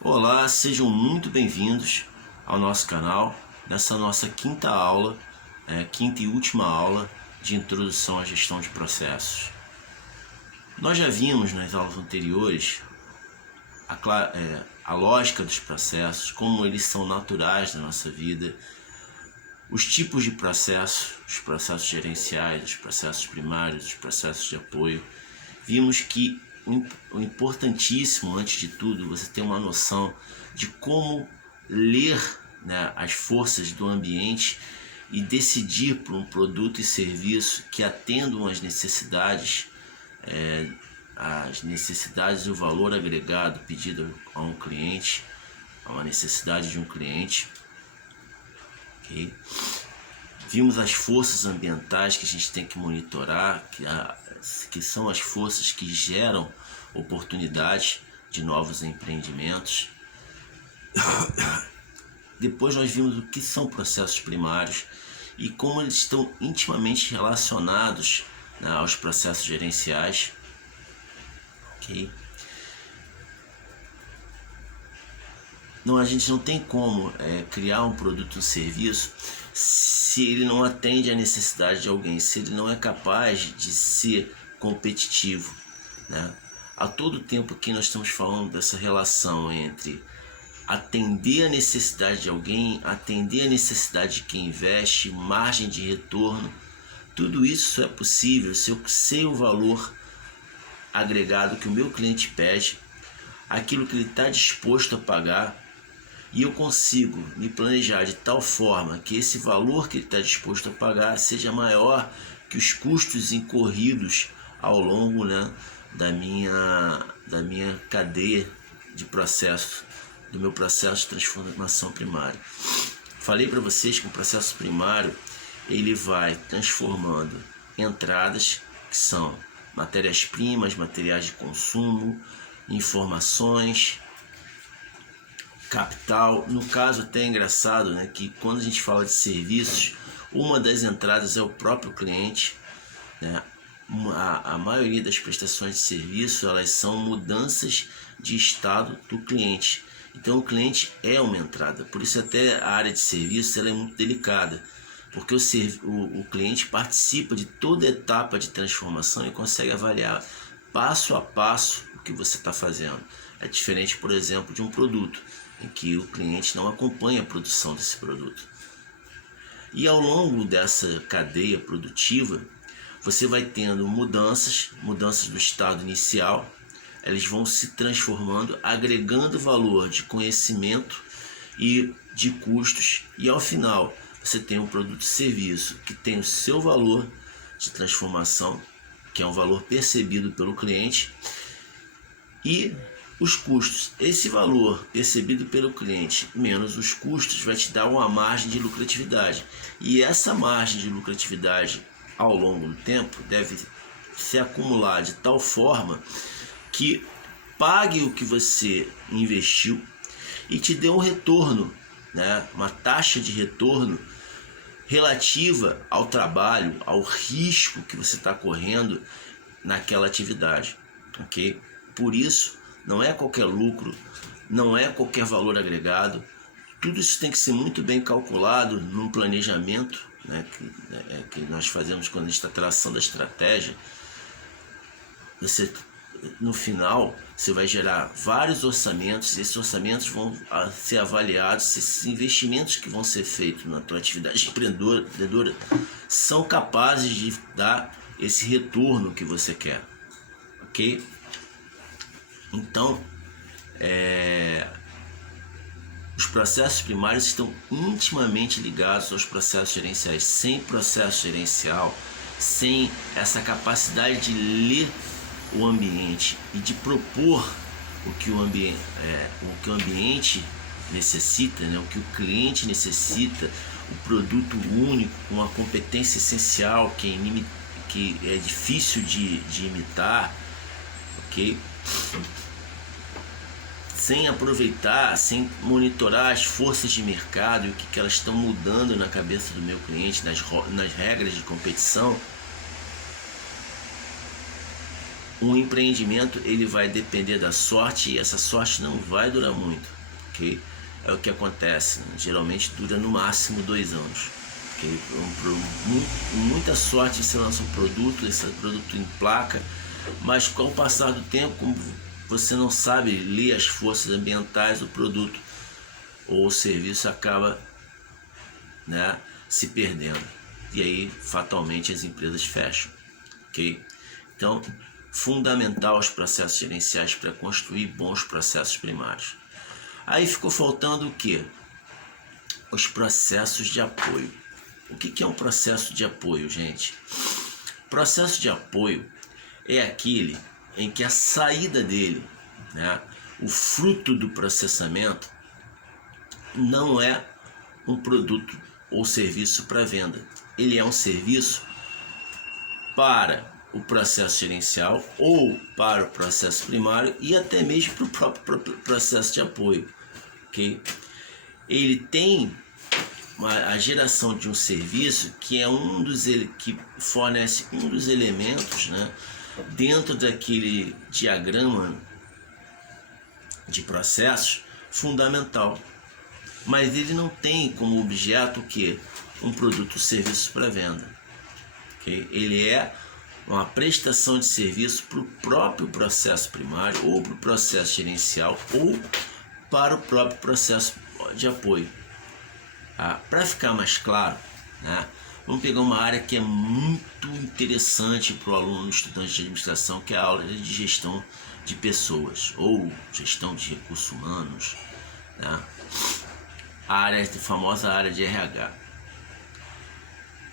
Olá, sejam muito bem-vindos ao nosso canal, nessa nossa quinta aula, quinta e última aula de introdução à gestão de processos. Nós já vimos nas aulas anteriores a lógica dos processos, como eles são naturais da nossa vida, os tipos de processos, os processos gerenciais, os processos primários, os processos de apoio. Vimos que o importantíssimo, antes de tudo, você ter uma noção de como ler, as forças do ambiente e decidir por um produto e serviço que atendam às necessidades e o valor agregado pedido a um cliente, a uma necessidade de um cliente. Okay? Vimos as forças ambientais que a gente tem que monitorar, que são as forças que geram oportunidades de novos empreendimentos. Depois nós vimos o que são processos primários e como eles estão intimamente relacionados, aos processos gerenciais. Okay? A gente não tem como criar um produto ou serviço se ele não atende à necessidade de alguém, se ele não é capaz de ser competitivo, A todo tempo que nós estamos falando dessa relação entre atender a necessidade de alguém, atender a necessidade de quem investe, margem de retorno, tudo isso é possível se eu sei o valor agregado que o meu cliente pede, aquilo que ele está disposto a pagar, e eu consigo me planejar de tal forma que esse valor que ele está disposto a pagar seja maior que os custos incorridos ao longo da minha cadeia de processo, do meu processo de transformação primária. Falei para vocês que o processo primário ele vai transformando entradas, que são matérias-primas, materiais de consumo, informações, capital. No caso até é engraçado, que quando a gente fala de serviços, uma das entradas é o próprio cliente, A maioria das prestações de serviço elas são mudanças de estado do cliente. Então o cliente é uma entrada, por isso até a área de serviço ela é muito delicada, porque o cliente participa de toda a etapa de transformação e consegue avaliar passo a passo o que você está fazendo. É diferente, por exemplo, de um produto, em que o cliente não acompanha a produção desse produto. E ao longo dessa cadeia produtiva, você vai tendo mudanças do estado inicial, eles vão se transformando, agregando valor de conhecimento e de custos, e ao final você tem um produto e serviço que tem o seu valor de transformação, que é um valor percebido pelo cliente, e os custos. Esse valor percebido pelo cliente menos os custos vai te dar uma margem de lucratividade, e essa margem de lucratividade ao longo do tempo deve se acumular de tal forma que pague o que você investiu e te dê um retorno, uma taxa de retorno relativa ao trabalho, ao risco que você está correndo naquela atividade, ok? Por isso, não é qualquer lucro, não é qualquer valor agregado, tudo isso tem que ser muito bem calculado num planejamento, que nós fazemos quando a gente está traçando a estratégia. No final, você vai gerar vários orçamentos, e esses orçamentos vão ser avaliados se esses investimentos que vão ser feitos na tua atividade empreendedora são capazes de dar esse retorno que você quer, ok? Então, os processos primários estão intimamente ligados aos processos gerenciais. Sem processo gerencial, sem essa capacidade de ler o ambiente e de propor o que o ambiente necessita, o que o cliente necessita, o produto único com a competência essencial que é difícil de imitar, ok? Sem aproveitar, sem monitorar as forças de mercado e o que elas estão mudando na cabeça do meu cliente, nas regras de competição, um empreendimento ele vai depender da sorte e essa sorte não vai durar muito, ok? É o que acontece, né? Geralmente dura no máximo 2 anos, ok? Com muita sorte você lança um produto, esse produto emplaca, mas com o passar do tempo, como você não sabe ler as forças ambientais do produto ou o serviço, acaba, né, se perdendo, e aí fatalmente as empresas fecham, ok? Então, fundamental os processos gerenciais para construir bons processos primários. Aí ficou faltando o que? Os processos de apoio. O que é um processo de apoio, gente? Processo de apoio é aquele em que a saída dele, né, o fruto do processamento, não é um produto ou serviço para venda. Ele é um serviço para o processo gerencial ou para o processo primário e até mesmo para o próprio processo de apoio, ok? Ele tem a geração de um serviço que é que fornece um dos elementos, né, dentro daquele diagrama de processos fundamental, mas ele não tem como objeto o que? Um produto ou serviço para venda, okay? Ele é uma prestação de serviço para o próprio processo primário ou para o processo gerencial ou para o próprio processo de apoio. Para ficar mais claro, né, vamos pegar uma área que é muito interessante para o aluno estudante de administração, que é a aula de gestão de pessoas ou gestão de recursos humanos, né? A famosa área de RH.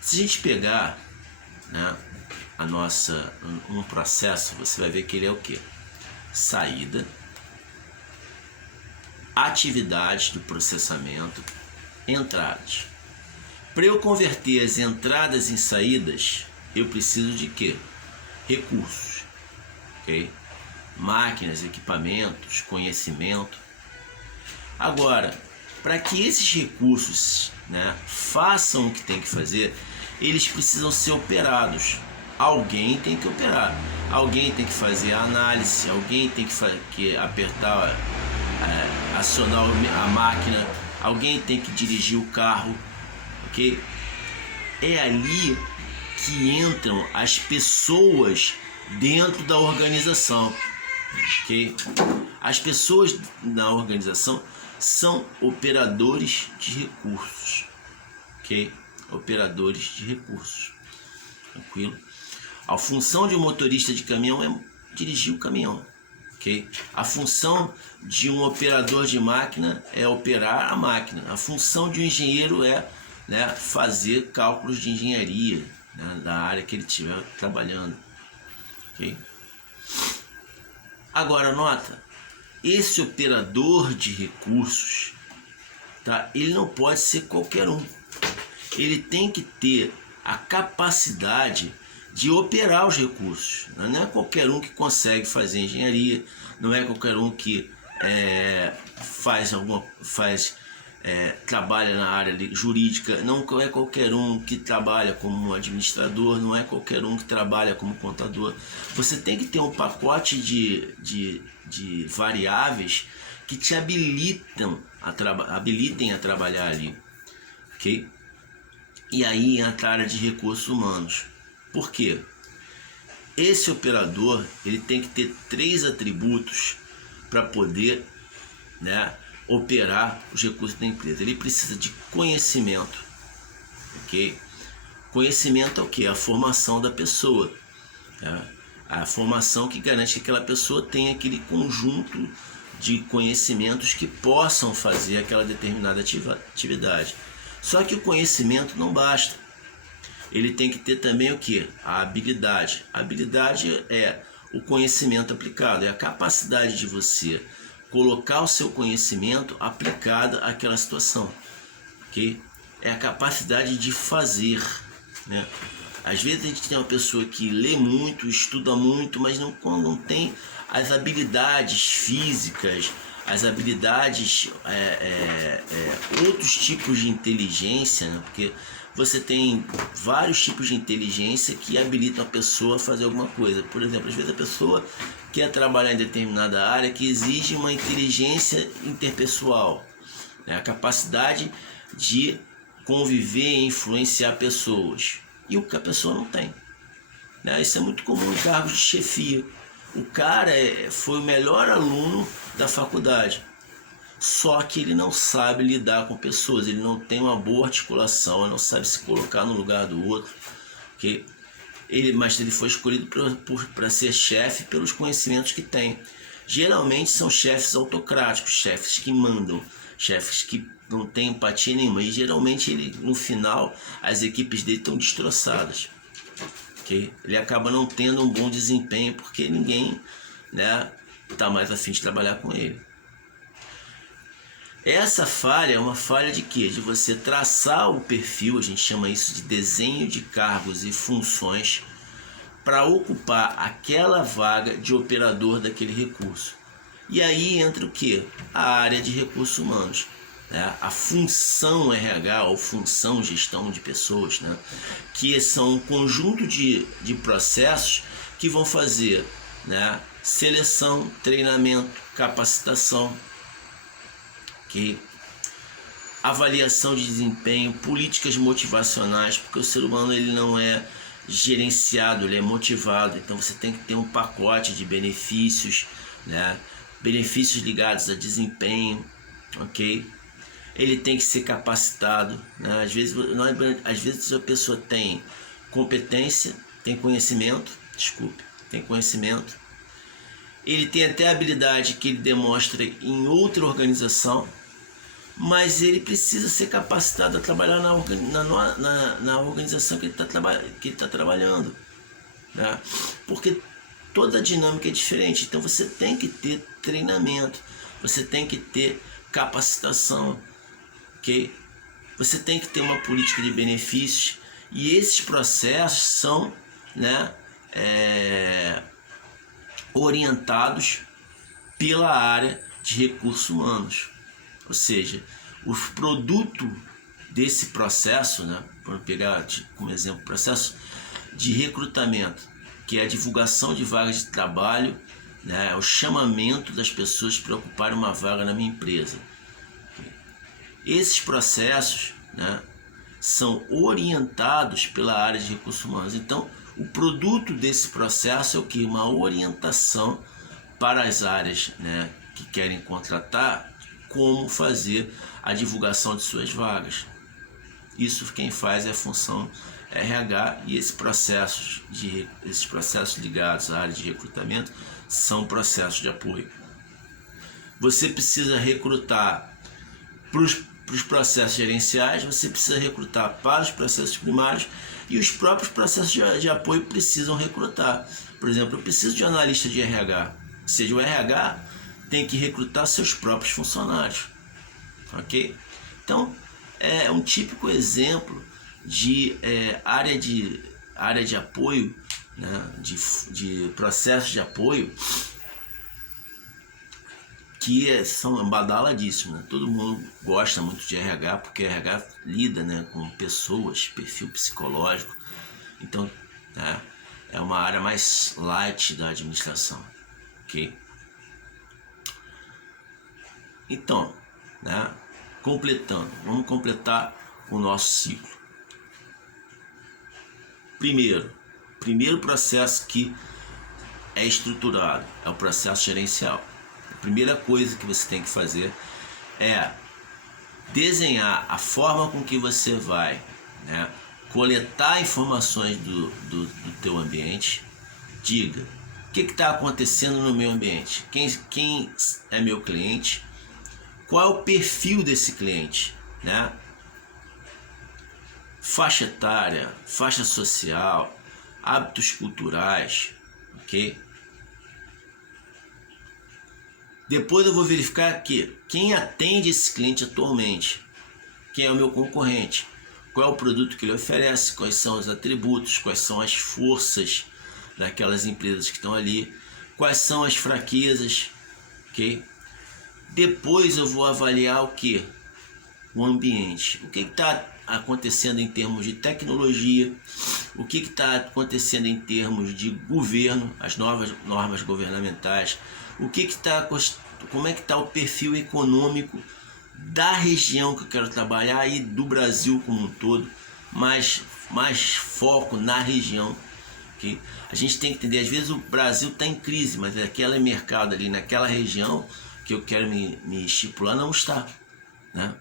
Se a gente pegar, né, um processo, você vai ver que ele é o que? Saída, atividade do processamento, entradas. Para eu converter as entradas em saídas, eu preciso de quê? Recursos, ok? Máquinas, equipamentos, conhecimento. Agora, para que esses recursos, né, façam o que tem que fazer, eles precisam ser operados. Alguém tem que operar, alguém tem que fazer a análise, alguém tem que apertar, acionar a máquina, alguém tem que dirigir o carro, ok? É ali que entram as pessoas dentro da organização, ok? As pessoas na organização são operadores de recursos, ok? Operadores de recursos, tranquilo? A função de um motorista de caminhão é dirigir o caminhão, ok? A função de um operador de máquina é operar a máquina. A função de um engenheiro é, né, fazer cálculos de engenharia, né, da área que ele estiver trabalhando, ok? Agora, nota, esse operador de recursos, tá, ele não pode ser qualquer um. Ele tem que ter a capacidade de operar os recursos. Não é qualquer um que consegue fazer engenharia, não é qualquer um que trabalha na área jurídica, não é qualquer um que trabalha como administrador, não é qualquer um que trabalha como contador. Você tem que ter um pacote de variáveis que te habilitem a trabalhar ali, ok? E aí entra a área de recursos humanos. Por quê? Esse operador ele tem que ter 3 atributos para poder, né, operar os recursos da empresa. Ele precisa de conhecimento, ok? Conhecimento é o que? A formação da pessoa, né? A formação que garante que aquela pessoa tenha aquele conjunto de conhecimentos que possam fazer aquela determinada atividade. Só que o conhecimento não basta. Ele tem que ter também o que? A habilidade. A habilidade é o conhecimento aplicado, é a capacidade de você colocar o seu conhecimento aplicado àquela situação, ok? É a capacidade de fazer, né? Às vezes a gente tem uma pessoa que lê muito, estuda muito, mas não tem as habilidades físicas, as habilidades, outros tipos de inteligência, né? Porque você tem vários tipos de inteligência que habilitam a pessoa a fazer alguma coisa. Por exemplo, às vezes a pessoa quer trabalhar em determinada área que exige uma inteligência interpessoal, né? A capacidade de conviver e influenciar pessoas. E o que a pessoa não tem, né? Isso é muito comum em cargos de chefia. O cara foi o melhor aluno da faculdade, só que ele não sabe lidar com pessoas, ele não tem uma boa articulação, ele não sabe se colocar no lugar do outro, okay? Mas ele foi escolhido para ser chefe pelos conhecimentos que tem. Geralmente são chefes autocráticos, chefes que mandam, chefes que não têm empatia nenhuma, e geralmente no final as equipes dele estão destroçadas. Okay? Ele acaba não tendo um bom desempenho porque ninguém, né, tá mais a fim de trabalhar com ele. Essa falha é uma falha de quê? De você traçar o perfil, a gente chama isso de desenho de cargos e funções, para ocupar aquela vaga de operador daquele recurso. E aí entra o quê? A área de recursos humanos, né? A função RH ou função gestão de pessoas, né? Que são um conjunto de processos que vão fazer, né, seleção, treinamento, capacitação, okay? Avaliação de desempenho, políticas motivacionais, porque o ser humano ele não é gerenciado, ele é motivado, então você tem que ter um pacote de benefícios, né? Benefícios ligados a desempenho, ok? Ele tem que ser capacitado, né? Às vezes a pessoa tem competência, tem conhecimento, ele tem até habilidade que ele demonstra em outra organização, mas ele precisa ser capacitado a trabalhar na organização que ele está trabalhando, né? Porque toda a dinâmica é diferente, então você tem que ter treinamento, você tem que ter capacitação, ok? Você tem que ter uma política de benefícios, e esses processos são, né, orientados pela área de recursos humanos. Ou seja, o produto desse processo, né, vamos pegar como exemplo o processo de recrutamento, que é a divulgação de vagas de trabalho, né, o chamamento das pessoas para ocuparem uma vaga na minha empresa. Esses processos, né, são orientados pela área de recursos humanos. Então, o produto desse processo é o que? Uma orientação para as áreas, né, que querem contratar, como fazer a divulgação de suas vagas. Isso quem faz é a função RH, e esses processos ligados à área de recrutamento são processos de apoio. Você precisa recrutar para os processos gerenciais, você precisa recrutar para os processos primários, e os próprios processos de apoio precisam recrutar. Por exemplo, eu preciso de um analista de RH, ou seja, o RH tem que recrutar seus próprios funcionários, ok? Então, é um típico exemplo de área de apoio, né, de processos de apoio, que são badaladíssimos, né? Todo mundo gosta muito de RH, porque RH lida, né, com pessoas, perfil psicológico. Então, né, é uma área mais light da administração, ok? Então, né, vamos completar o nosso ciclo. Primeiro processo que é estruturado é o processo gerencial. A primeira coisa que você tem que fazer é desenhar a forma com que você vai, né, coletar informações do teu ambiente. Diga, o que está acontecendo no meu ambiente? Quem é meu cliente? Qual é o perfil desse cliente, né? Faixa etária, faixa social, hábitos culturais, ok? Depois eu vou verificar aqui quem atende esse cliente atualmente, quem é o meu concorrente, qual é o produto que ele oferece, quais são os atributos, quais são as forças daquelas empresas que estão ali, quais são as fraquezas, ok? Depois eu vou avaliar o que? O ambiente. O que está acontecendo em termos de tecnologia, o que está acontecendo em termos de governo, as novas normas governamentais, como é que está o perfil econômico da região que eu quero trabalhar e do Brasil como um todo, mais foco na região. Okay? A gente tem que entender, às vezes o Brasil está em crise, mas aquele mercado ali naquela região que eu quero me estipular não está, né?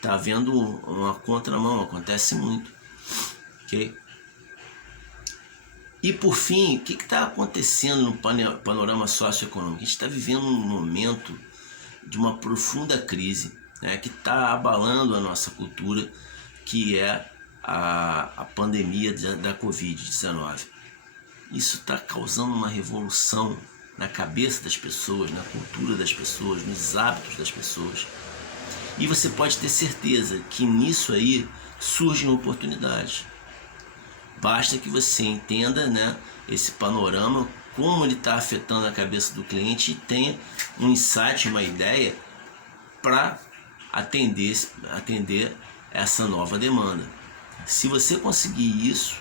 Tá havendo uma contramão, acontece muito, ok? E por fim, o que está acontecendo no panorama socioeconômico? A gente está vivendo um momento de uma profunda crise, né, que está abalando a nossa cultura, que é a pandemia da Covid-19. Isso está causando uma revolução na cabeça das pessoas, na cultura das pessoas, nos hábitos das pessoas. E você pode ter certeza que nisso aí surgem oportunidades. Basta que você entenda, né, esse panorama, como ele está afetando a cabeça do cliente e tenha um insight, uma ideia para atender essa nova demanda. Se você conseguir isso,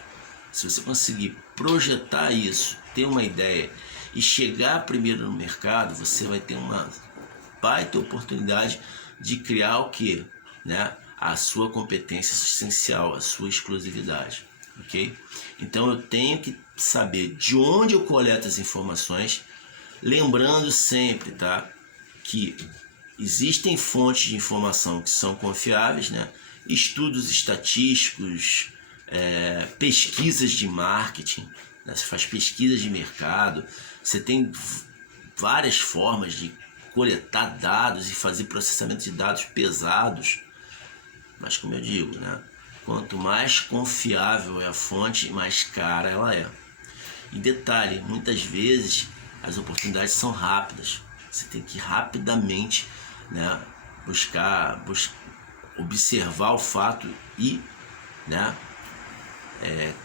se você conseguir projetar isso, ter uma ideia e chegar primeiro no mercado, você vai ter uma baita oportunidade de criar o que? Né? A sua competência essencial, a sua exclusividade. Ok? Então eu tenho que saber de onde eu coleto as informações, lembrando sempre, tá, que existem fontes de informação que são confiáveis, né? Estudos estatísticos, pesquisas de marketing, né? Você faz pesquisas de mercado, você tem várias formas de coletar dados e fazer processamento de dados pesados, mas como eu digo, né? Quanto mais confiável é a fonte, mais cara ela é. E detalhe, muitas vezes as oportunidades são rápidas. Você tem que rapidamente, né, observar o fato e, né,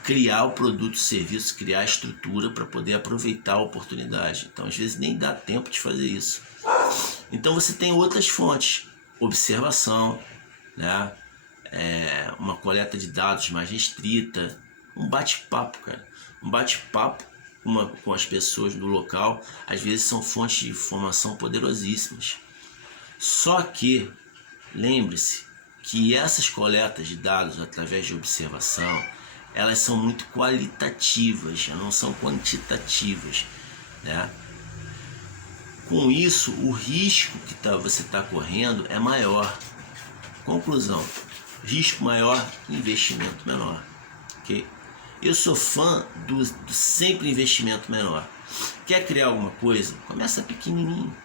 criar o produto, o serviço, criar a estrutura para poder aproveitar a oportunidade. Então, às vezes, nem dá tempo de fazer isso. Então, você tem outras fontes, observação, né, uma coleta de dados mais restrita, um bate-papo, cara. Um bate-papo com as pessoas do local, às vezes são fontes de informação poderosíssimas. Só que, lembre-se que essas coletas de dados através de observação, elas são muito qualitativas, não são quantitativas, né? Com isso, o risco que você está correndo é maior. Conclusão: risco maior, investimento menor. Okay? Eu sou fã do sempre investimento menor. Quer criar alguma coisa? Começa pequenininho,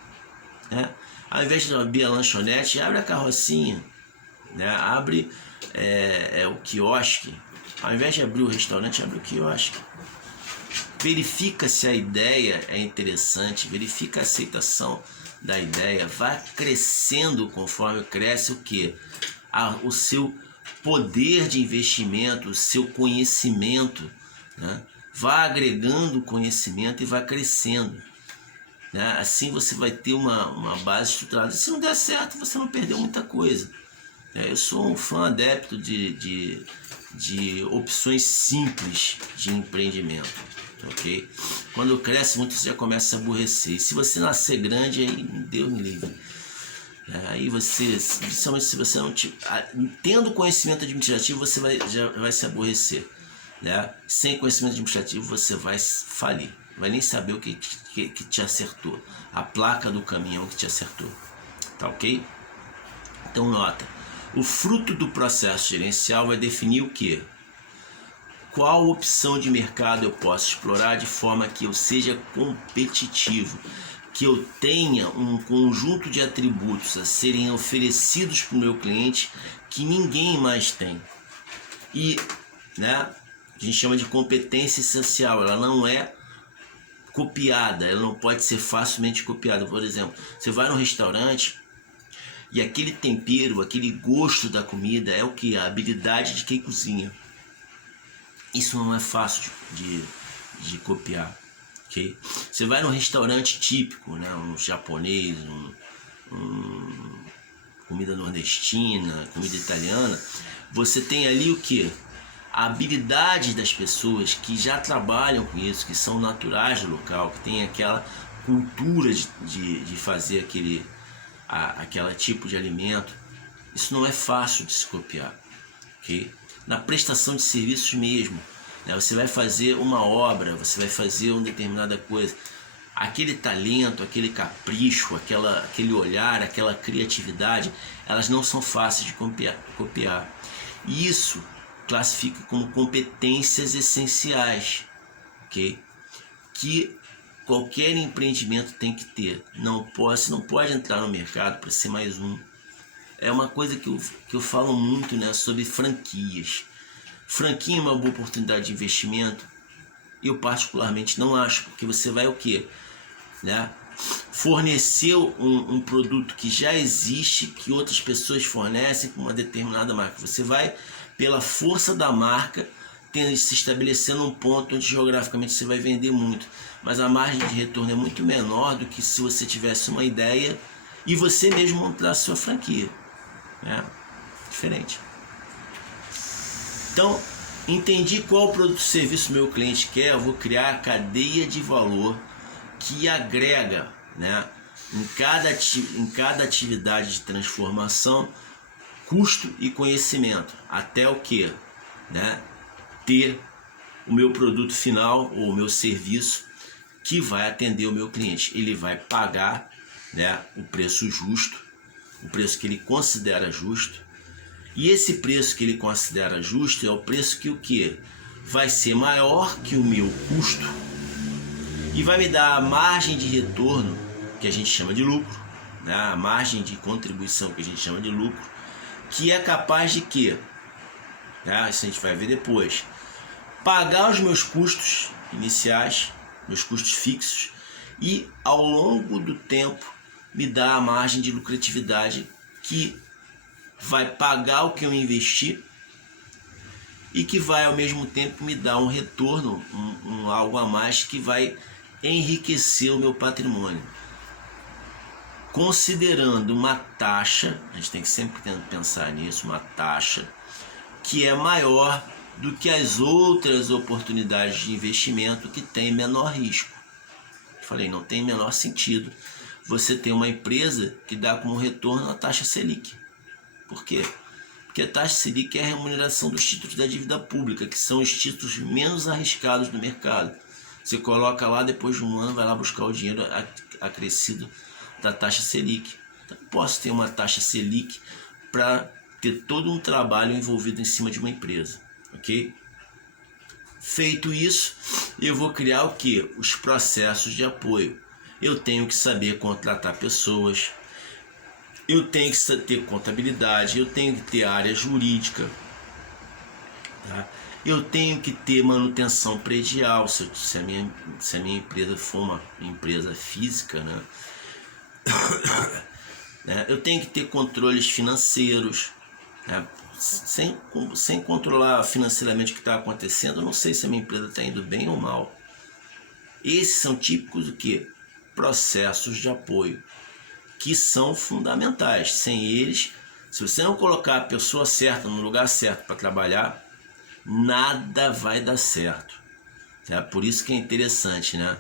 né? Ao invés de abrir a lanchonete, abre a carrocinha, né? Abre o quiosque. Ao invés de abrir o restaurante, abre o quiosque. Verifica se a ideia é interessante, verifica a aceitação da ideia, vai crescendo conforme cresce o quê? O seu poder de investimento, o seu conhecimento, né? Vai agregando conhecimento e vai crescendo, né? Assim você vai ter uma base estruturada. Se não der certo, você não perdeu muita coisa. Eu sou um fã adepto de opções simples de empreendimento, ok? Quando cresce muito, você já começa a se aborrecer. E se você nascer grande, aí Deus me livre. Aí você, principalmente se você não tendo conhecimento administrativo, você já vai se aborrecer, né? Sem conhecimento administrativo, você vai falir. Vai nem saber o que te acertou, a placa do caminhão que te acertou, tá ok? Então nota, o fruto do processo gerencial vai definir o que? Qual opção de mercado eu posso explorar de forma que eu seja competitivo, que eu tenha um conjunto de atributos a serem oferecidos para o meu cliente que ninguém mais tem. E, né, a gente chama de competência essencial, ela não é copiada, ela não pode ser facilmente copiada. Por exemplo, você vai num restaurante e aquele tempero, aquele gosto da comida é o que? A habilidade de quem cozinha. Isso não é fácil de copiar. Okay? Você vai num restaurante típico, né, um japonês, um comida nordestina, comida italiana, você tem ali o que? A habilidade das pessoas que já trabalham com isso, que são naturais do local, que tem aquela cultura de fazer aquela tipo de alimento. Isso não é fácil de se copiar, ok? Na prestação de serviços mesmo, né? Você vai fazer uma obra, você vai fazer uma determinada coisa, aquele talento, aquele capricho, aquele olhar, aquela criatividade, elas não são fáceis de copiar. E isso classifica como competências essenciais, ok? Que qualquer empreendimento tem que ter. Você não pode entrar no mercado para ser mais um. É uma coisa que eu falo muito, né, sobre franquias. Franquia é uma boa oportunidade de investimento? Eu particularmente não acho, porque você vai o quê? Né? Fornecer um produto que já existe, que outras pessoas fornecem com uma determinada marca. Você vai, pela força da marca, se estabelecendo um ponto onde geograficamente você vai vender muito, mas a margem de retorno é muito menor do que se você tivesse uma ideia e você mesmo montar a sua franquia, né? Diferente. Então, entendi qual produto ou serviço meu cliente quer, eu vou criar a cadeia de valor que agrega, né, em cada atividade de transformação, custo e conhecimento, até o que, né, ter o meu produto final ou o meu serviço que vai atender o meu cliente. Ele vai pagar, né, o preço justo, o preço que ele considera justo, e esse preço que ele considera justo é o preço que o que vai ser maior que o meu custo e vai me dar a margem de retorno, que a gente chama de lucro, né? A margem de contribuição, que a gente chama de lucro, que é capaz de quê? Né? Isso a gente vai ver depois. Pagar os meus custos iniciais, meus custos fixos, e ao longo do tempo me dar a margem de lucratividade que vai pagar o que eu investi e que vai ao mesmo tempo me dar um retorno, algo a mais que vai enriquecer o meu patrimônio. Considerando uma taxa, a gente tem que sempre pensar nisso, uma taxa que é maior do que as outras oportunidades de investimento que tem menor risco. Falei, não tem menor sentido você ter uma empresa que dá como retorno a taxa Selic. Por quê? Porque a taxa Selic é a remuneração dos títulos da dívida pública, que são os títulos menos arriscados do mercado. Você coloca lá, depois de um ano, vai lá buscar o dinheiro acrescido da taxa Selic. Então, eu posso ter uma taxa Selic para ter todo um trabalho envolvido em cima de uma empresa, ok? Feito isso, eu vou criar o que? Os processos de apoio. Eu tenho que saber contratar pessoas, eu tenho que ter contabilidade, eu tenho que ter área jurídica, tá? Eu tenho que ter manutenção predial, se a minha empresa for uma empresa física, né? Eu tenho que ter controles financeiros, né? Sem controlar financeiramente o que está acontecendo, eu não sei se a minha empresa está indo bem ou mal. Esses são típicos do que? Processos de apoio, que são fundamentais. Sem eles, se você não colocar a pessoa certa no lugar certo para trabalhar, nada vai dar certo. É por isso que é interessante, né?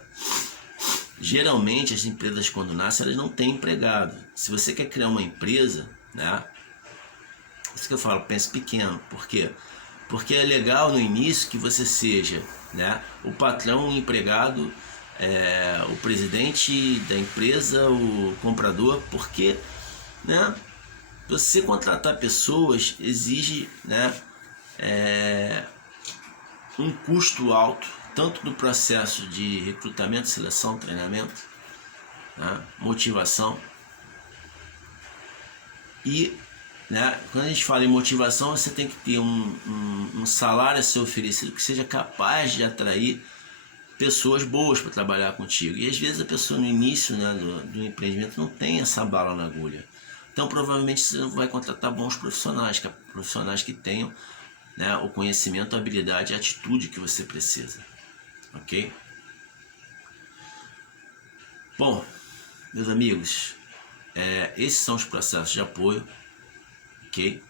Geralmente as empresas, quando nascem, elas não têm empregado. Se você quer criar uma empresa, né? Isso que eu falo, pense pequeno. Por quê? Porque é legal no início que você seja, né, o patrão, o empregado, o presidente da empresa, o comprador, porque, né, você contratar pessoas exige, né, um custo alto, tanto do processo de recrutamento, seleção, treinamento, né, motivação. E, né, quando a gente fala em motivação, você tem que ter um salário a ser oferecido que seja capaz de atrair pessoas boas para trabalhar contigo. E às vezes a pessoa no início, né, do empreendimento não tem essa bala na agulha. Então provavelmente você vai contratar bons profissionais que tenham, né, o conhecimento, a habilidade e a atitude que você precisa. Ok? Bom, meus amigos, esses são os processos de apoio, ok?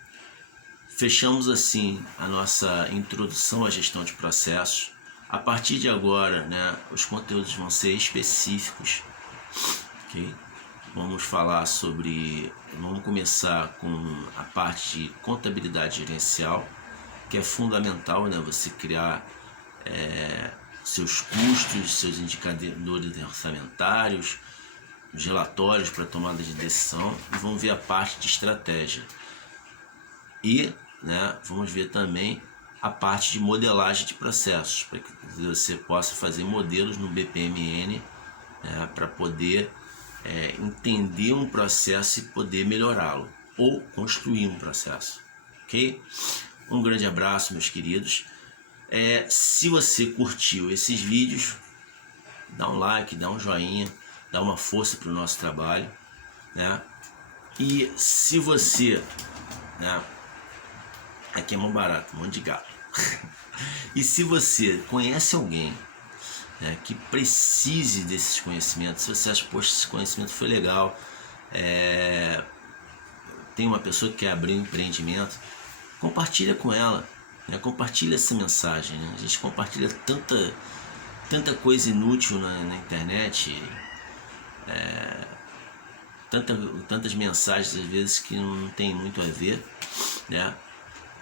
Fechamos assim a nossa introdução à gestão de processos. A partir de agora, né, os conteúdos vão ser específicos, ok? Vamos começar com a parte de contabilidade gerencial, que é fundamental, né, você criar seus custos, seus indicadores orçamentários, os relatórios para tomada de decisão, e vamos ver a parte de estratégia. E, né, vamos ver também a parte de modelagem de processos, para que você possa fazer modelos no BPMN, né, para poder entender um processo e poder melhorá-lo, ou construir um processo, ok? Um grande abraço, meus queridos. Se você curtiu esses vídeos, dá um like, dá um joinha, dá uma força para o nosso trabalho, né? E se você, né, aqui é mó barato, um monte de gato. E se você conhece alguém, né, que precise desses conhecimentos, se você acha, poxa, esse conhecimento foi legal, tem uma pessoa que quer abrir um empreendimento, compartilha com ela, né, compartilha essa mensagem, né? A gente compartilha tanta coisa inútil na internet, tantas mensagens às vezes que não tem muito a ver, né?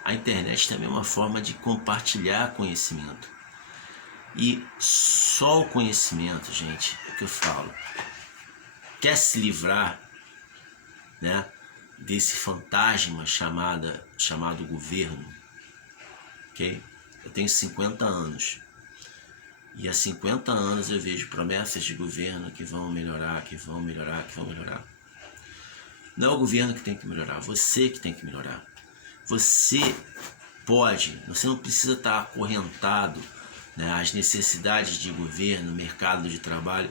A internet também é uma forma de compartilhar conhecimento. E só o conhecimento, gente, é o que eu falo. Quer se livrar, né, desse fantasma chamado governo, ok? Eu tenho 50 anos. E há 50 anos eu vejo promessas de governo que vão melhorar, que vão melhorar, que vão melhorar. Não é o governo que tem que melhorar, você que tem que melhorar. Você não precisa estar acorrentado, né, às necessidades de governo, mercado de trabalho,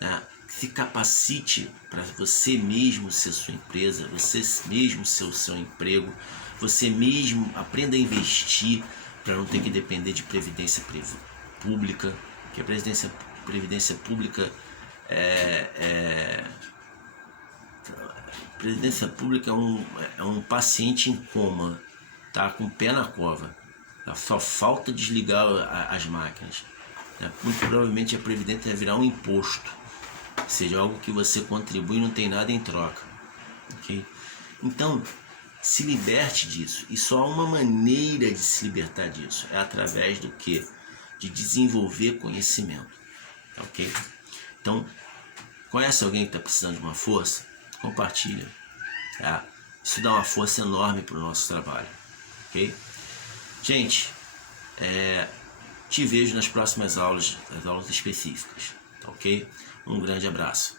né? Se capacite para você mesmo ser sua empresa, você mesmo ser o seu emprego, você mesmo aprenda a investir para não ter que depender de previdência pública, que a previdência pública Previdência pública é um paciente em coma, tá com o pé na cova, tá? Só falta desligar as máquinas, né? Muito provavelmente a previdência vai virar um imposto, ou seja, algo que você contribui e não tem nada em troca, ok? Então, se liberte disso, e só há uma maneira de se libertar disso, é através do quê? De desenvolver conhecimento, ok? Então, conhece alguém que está precisando de uma força? Compartilha, tá? Isso dá uma força enorme para o nosso trabalho, ok? Gente, te vejo nas próximas aulas, as aulas específicas, ok? Um grande abraço.